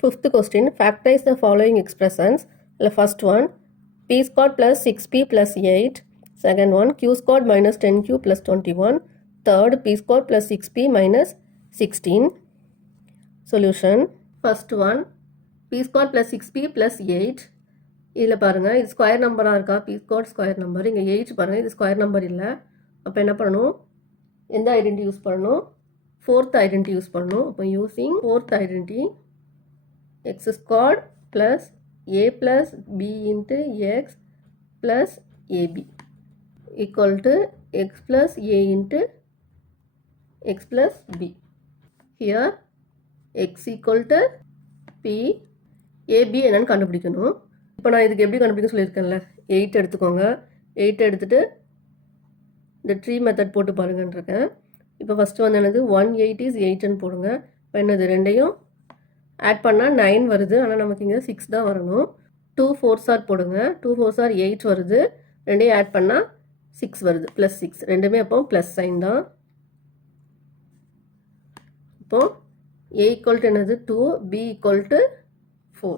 Fifth question, factorize the following expressions. The first one, p squared plus 6p plus 8. Second one, q squared minus 10q plus 21. Third, p squared plus 6p minus 16. Solution. First one, p squared plus 6p plus 8. இதில் பாருங்கள், இது square நம்பராக இருக்கா? p squared square number. இங்கே 8 பாருங்கள், இது square number இல்லை. அப்போ என்ன பண்ணணும்? எந்த ஐடென்டி யூஸ் பண்ணணும்? ஃபோர்த் ஐடென்டி யூஸ் பண்ணணும். அப்போ using fourth identity, x squared plus a plus b into x plus ab equal to x plus a into x plus b. Here x equal to p, ab என்னன்னு கண்டுபிடிக்கணும். இப்போ நான் இதுக்கு எப்படி கண்டுபிடிக்க சொல்லியிருக்கேன்ல, 8 எடுத்துக்கோங்க. 8 எடுத்துகிட்டு இந்த ட்ரீ மெத்தட் போட்டு பாருங்கன்றிருக்கேன். இப்போ ஃபஸ்ட்டு வந்து என்னது 1/8 is 8ன்னு போடுங்க. இப்போ என்னது ரெண்டையும் ஆட் பண்ணால் 9 வருது. ஆனால் நமக்கு இங்கே 6 தான் வரணும். 2 4s are போடுங்க. 2 4s are 8 வருது. ரெண்டையும் ஆட் பண்ணால் 6 வருது, ப்ளஸ் 6. ரெண்டுமே அப்போ ப்ளஸ் சைன் தான். இப்போ a ஈக்குவல் டு என்னது 2, b equal to 4.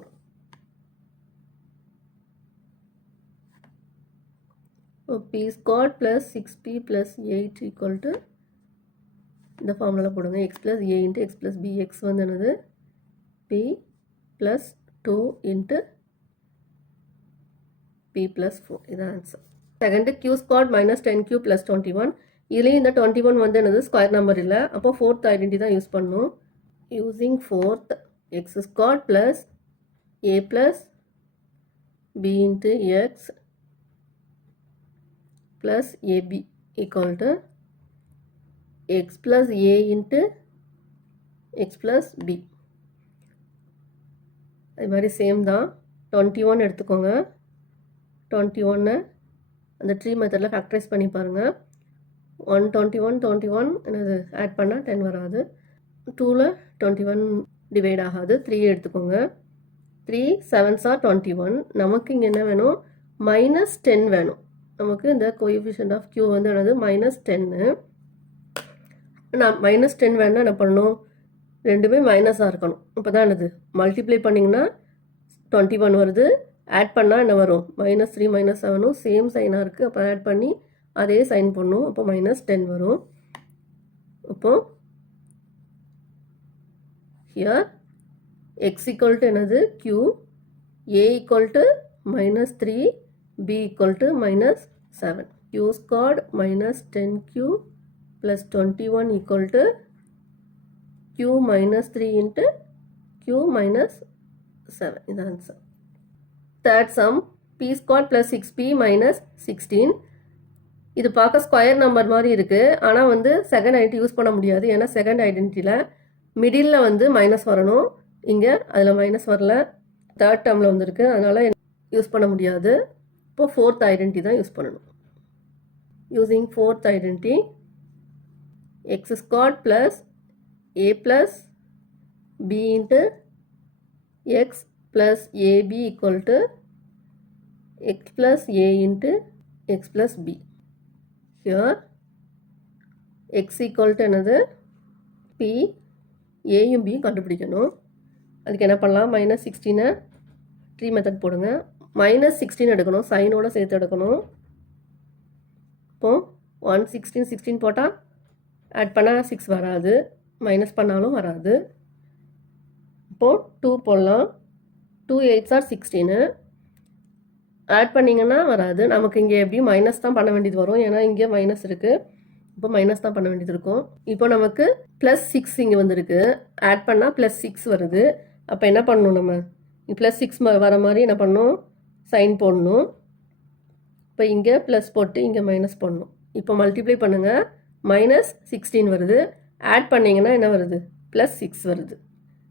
p squared plus 6p plus 8 equal to இந்த ஃபார்முலா போடுங்க, x plus a into x plus b. x வந்து என்னது p plus 2 into p plus 4. இதான் answer. Second, q squared minus 10q plus 21. இதுலேயும் இந்த 21 வந்து என்னது square number இல்லை. அப்போ ஃபோர்த் ஐடென்டி தான் யூஸ் பண்ணணும். Using fourth, x squared plus a plus b into x plus ab equal to x plus a into x plus b. அது மாதிரி சேம் தான். 21 எடுத்துக்கோங்க. 21 அந்த ட்ரீ மெத்தடில் ஃபேக்டரைஸ் பண்ணி பாருங்கள். 121 என்னது ஆட் பண்ணால் 10 வராது. 2ல் 21 டிவைட் ஆகாது. 3 எடுத்துக்கோங்க. 3 7s are 21. நமக்கு இங்கே என்ன வேணும்? -10 வேணும். நமக்கு இந்த கோஎஃபிஷியன்ட் ஆஃப் q வந்து என்னது -10. நான் -10 வேணால் என்ன பண்ணணும்? ரெண்டுமே மைனஸாக இருக்கணும். இப்போ தான் என்னது மல்டிப்ளை பண்ணிங்கன்னா 21 வருது. ஆட் பண்ணால் என்ன வரும்? -3 -7 சேம் சைனாக இருக்குது. அப்போ ஆட் பண்ணி அதே சைன் பண்ணணும். அப்போ -10 வரும். அப்போ ஹியர் x equal to என்னது q, a equal to -3, b equal to -7. q squared minus 10q plus 21 equal to q minus 3 into q minus 7. இது answer. Third sum, p squared plus 6p minus 16. இது பார்க்க square number மாதிரி இருக்குது. ஆனால் வந்து second identity use பண்ண முடியாது. ஏன்னா செகண்ட் ஐடென்டியில் மிடில் வந்து மைனஸ் வரணும். இங்கே அதில் மைனஸ் வரல, தேர்ட் டேர்மில் வந்துருக்கு. அதனால் யூஸ் பண்ண முடியாது. இப்போ ஃபோர்த் ஐடென்டி தான் யூஸ் பண்ணணும். Using fourth identity, x squared plus a plus b into x plus ab equal to x plus a into x plus b. Here x equal to என்னது p, aயும் b கண்டுபிடிக்கணும். அதுக்கு என்ன பண்ணலாம்? -16 tree method போடுங்க. -16 எடுக்கணும், சைனோட சேர்த்து எடுக்கணும். இப்போ 116 16 போட்டால் ஆட் பண்ணால் 6 வராது, மைனஸ் பண்ணாலும் வராது. இப்போது 2 போடலாம். 2 8s are 16. ஆட் பண்ணிங்கன்னா வராது. நமக்கு இங்கே எப்படியும் மைனஸ் தான் பண்ண வேண்டியது வரும். ஏன்னா இங்கே மைனஸ் இருக்குது. இப்போ மைனஸ் தான் பண்ண வேண்டியது இருக்கும். இப்போ நமக்கு +6 இங்கே வந்திருக்கு. ஆட் பண்ணால் +6 வருது. அப்போ என்ன பண்ணணும்? நம்ம +6 வர மாதிரி என்ன பண்ணணும்? சைன் போடணும். இப்போ இங்கே ப்ளஸ் போட்டு இங்கே மைனஸ் போடணும். இப்போ மல்டிப்ளை பண்ணுங்கள். -16 வருது. ஆட் பண்ணிங்கன்னா என்ன வருது? +6 வருது.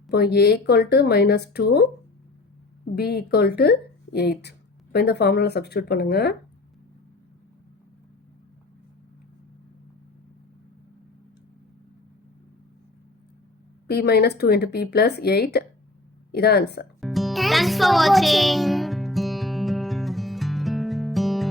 இப்போ a equal to -2, b equal to 8. இப்போ இந்த ஃபார்முலா சப்ஸ்டியூட் பண்ணுங்கள். p -2 into p plus 8. இதான் ஆன்சர். Thanks for watching.